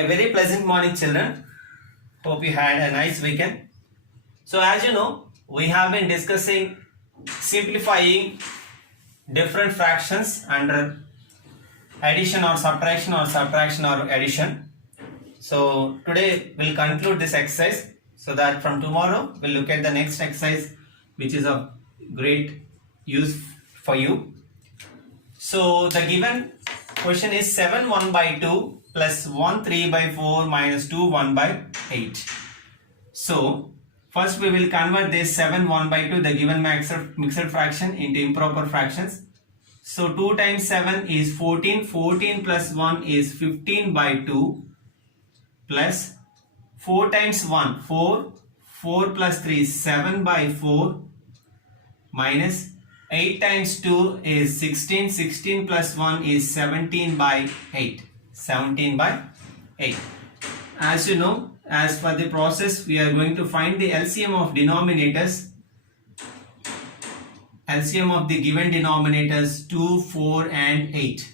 A very pleasant morning, children. Hope you had a nice weekend. So as you know, we have been discussing simplifying different fractions under addition or subtraction or addition. So today we'll conclude this exercise so that from tomorrow we'll look at the next exercise which is of great use for you. So the given question is 7 1 by 2 plus 1 3 by 4 minus 2 1 by 8. So first we will convert this 7 1 by 2, the given mixed fraction, into improper fractions. So 2 times 7 is 14, 14 plus 1 is 15 by 2 plus 4 times 1 4, 4 plus 3 is 7 by 4 minus 8 times 2 is 16, 16 plus 1 is 17 by 8, 17 by 8. As you know, as for the process, we are going to find the LCM of denominators. LCM of the given denominators 2, 4 and 8.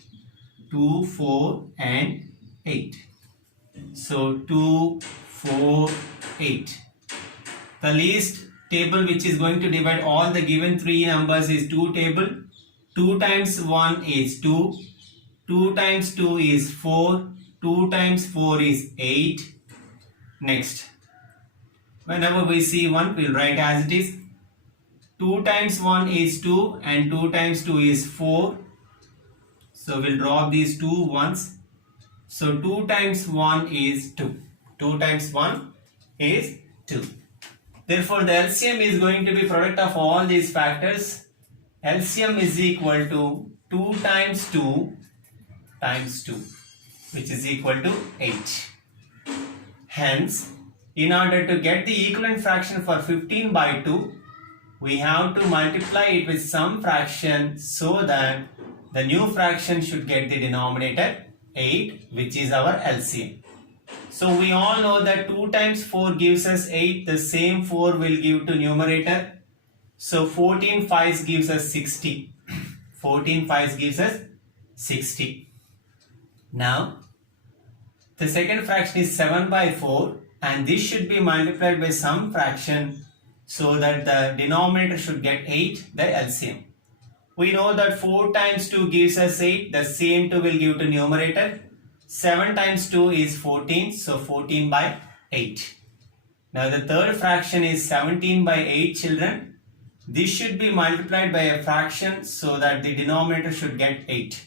2, 4 and 8. So 2, 4, 8. The least table which is going to divide all the given three numbers is 2 table. 2 times 1 is 2. 2 times 2 is 4. 2 times 4 is 8. Next, whenever we see 1, we'll write as it is. 2 times 1 is 2 and 2 times 2 is 4. So we'll drop these 2 ones. So 2 times 1 is 2. 2 times 1 is 2. Therefore, the LCM is going to be product of all these factors. LCM is equal to 2 times 2 times 2, which is equal to 8. Hence, in order to get the equivalent fraction for 15 by 2, we have to multiply it with some fraction so that the new fraction should get the denominator 8, which is our LCM. So we all know that 2 times 4 gives us 8. The same 4 will give to numerator. So 14 5s gives us 60. 14 5s gives us 60. Now, the second fraction is 7 by 4 and this should be multiplied by some fraction so that the denominator should get 8, the LCM. We know that 4 times 2 gives us 8. The same 2 will give to numerator. 7 times 2 is 14, so 14 by 8. Now the third fraction is 17 by 8, children. This should be multiplied by a fraction so that the denominator should get 8.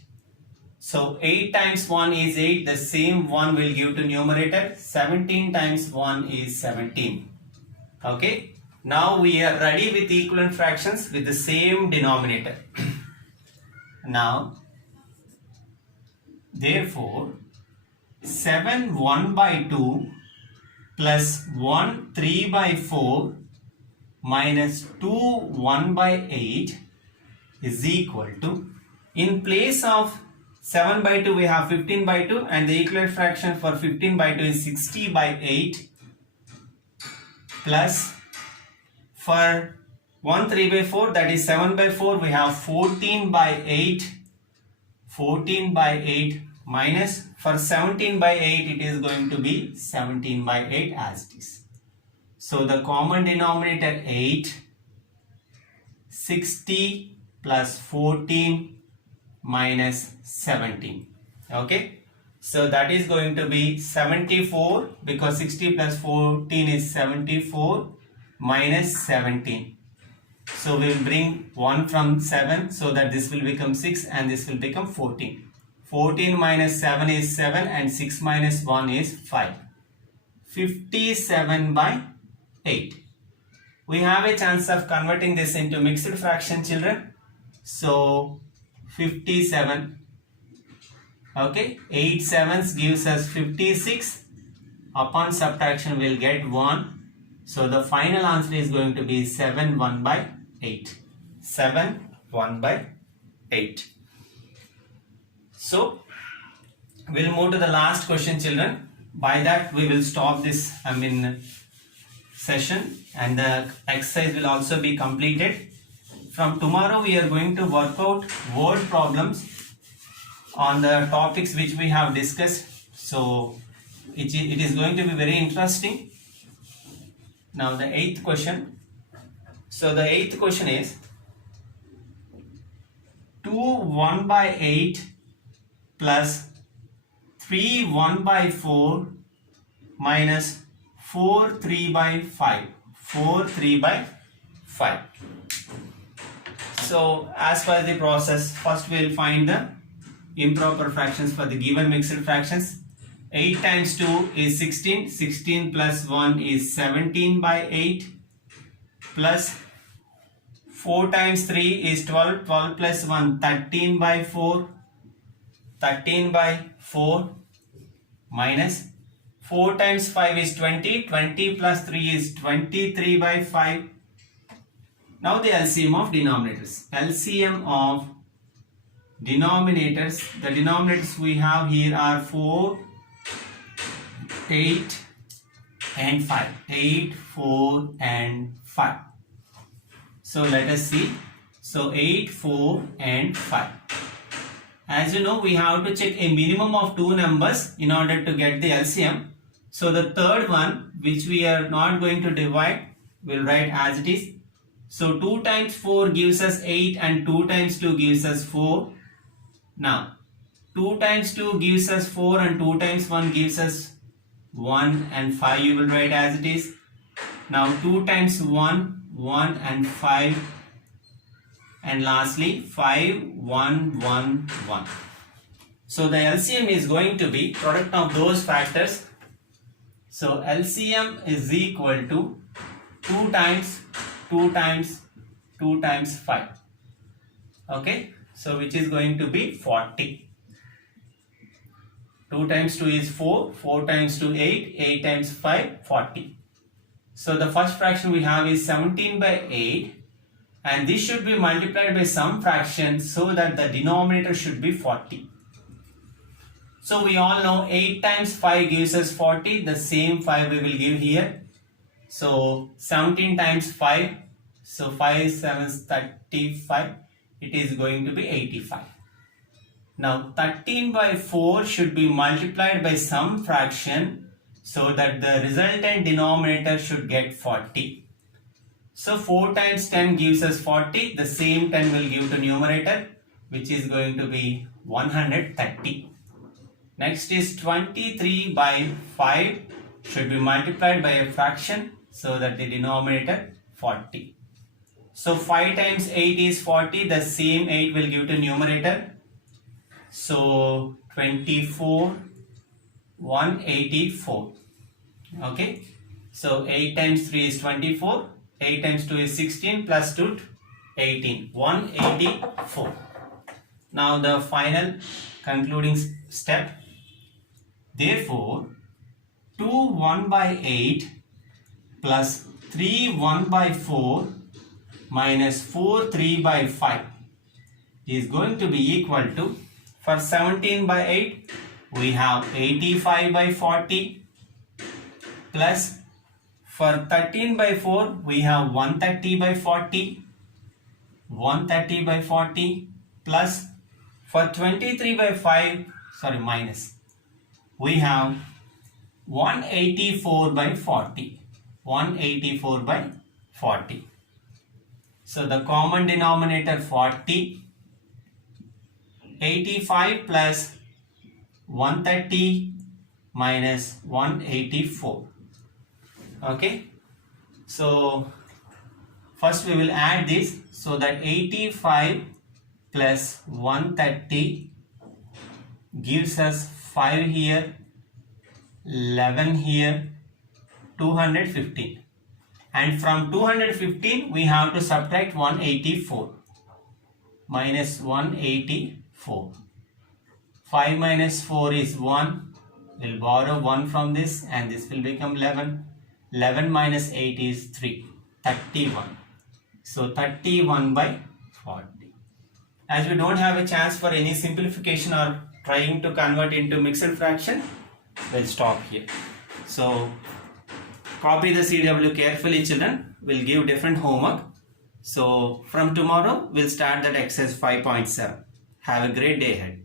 So 8 times 1 is 8, the same 1 will give to numerator. 17 times 1 is 17. Okay. Now we are ready with equivalent fractions with the same denominator. Now, therefore, 7 1 by 2 plus 1 3 by 4 minus 2 1 by 8 is equal to, in place of 7 by 2 we have 15 by 2 and the equivalent fraction for 15 by 2 is 60 by 8 plus for 1 3 by 4, that is 7 by 4, we have 14 by 8. 14 by 8 minus, for 17 by 8 it is going to be 17 by 8 as it is. So the common denominator 8, 60 plus 14 minus 17. Okay. So that is going to be 74 because 60 plus 14 is 74 minus 17. So we will bring 1 from 7 so that this will become 6 and this will become 14. 14 minus 7 is 7 and 6 minus 1 is 5. 57 by 8. We have a chance of converting this into mixed fraction, children. So 57. Okay. 8 sevens gives us 56. Upon subtraction we will get 1. So the final answer is going to be 7 1 by 8. 7 1 by 8. So we'll move to the last question, children. By that we will stop this session and the exercise will also be completed. From tomorrow we are going to work out word problems on the topics which we have discussed. So it is going to be very interesting. Now the 8th question. So the 8th question is 2 1 by 8 plus 3 1 by 4 minus 4 3 by 5. 4 3 by 5. So as per the process, first we will find the improper fractions for the given mixed fractions. 8 times 2 is 16. 16 plus 1 is 17 by 8 plus 4 times 3 is 12. 12 plus 1 13 by 4. 13 by 4 minus 4 times 5 is 20. 20 plus 3 is 23 by 5. Now the LCM of denominators. LCM of denominators. The denominators we have here are 4, 8 and 5. 8, 4 and 5. So let us see. So 8, 4 and 5. As you know, we have to check a minimum of 2 numbers in order to get the LCM. So the third one, which we are not going to divide, we'll write as it is. So 2 times 4 gives us 8 and 2 times 2 gives us 4. Now 2 times 2 gives us 4 and 2 times 1 gives us 1 and 5 you will write as it is. Now 2 times 1, 1 and 5, and lastly 5, 1, 1, 1. So the LCM is going to be product of those factors. So LCM is equal to 2 times 2 times 2 times 5. Okay, so which is going to be 40. 2 times 2 is 4, 4 times 2 8, 8 times 5 40. So the first fraction we have is 17 by 8, and this should be multiplied by some fraction so that the denominator should be 40. So we all know 8 times 5 gives us 40, the same 5 we will give here. So 17 times 5, so 5 7 is 35, it is going to be 85. Now 13 by 4 should be multiplied by some fraction so that the resultant denominator should get 40. So 4 times 10 gives us 40, the same 10 will give to numerator, which is going to be 130. Next is 23 by 5 should be multiplied by a fraction so that the denominator 40. So 5 times 8 is 40, the same 8 will give to numerator. So 24, 184. Okay. So 8 times 3 is 24, 8 times 2 is 16, plus 2, 18, 184. Now the final concluding step. Therefore, 2 1 by 8 plus 3 1 by 4 minus 4 3 by 5 is going to be equal to, for 17 by 8 we have 85 by 40, plus for 13 by 4 we have 130 by 40, 130 by 40, plus for 23 by 5, minus, we have 184 by 40, 184 by 40. So the common denominator 40, 85 plus 130 minus 184. Okay, so first we will add this, so that 85 plus 130 gives us 5 here, 11 here, 215, and from 215 we have to subtract 184, minus 184. 5 minus 4 is 1, we'll borrow 1 from this and this will become 11. 11 minus 8 is 3, 31. So 31 by 40. As we don't have a chance for any simplification or trying to convert into mixed fraction, we'll stop here. So copy the CW carefully, children. We'll give different homework. So from tomorrow we'll start that exercise 5.7. Have a great day ahead.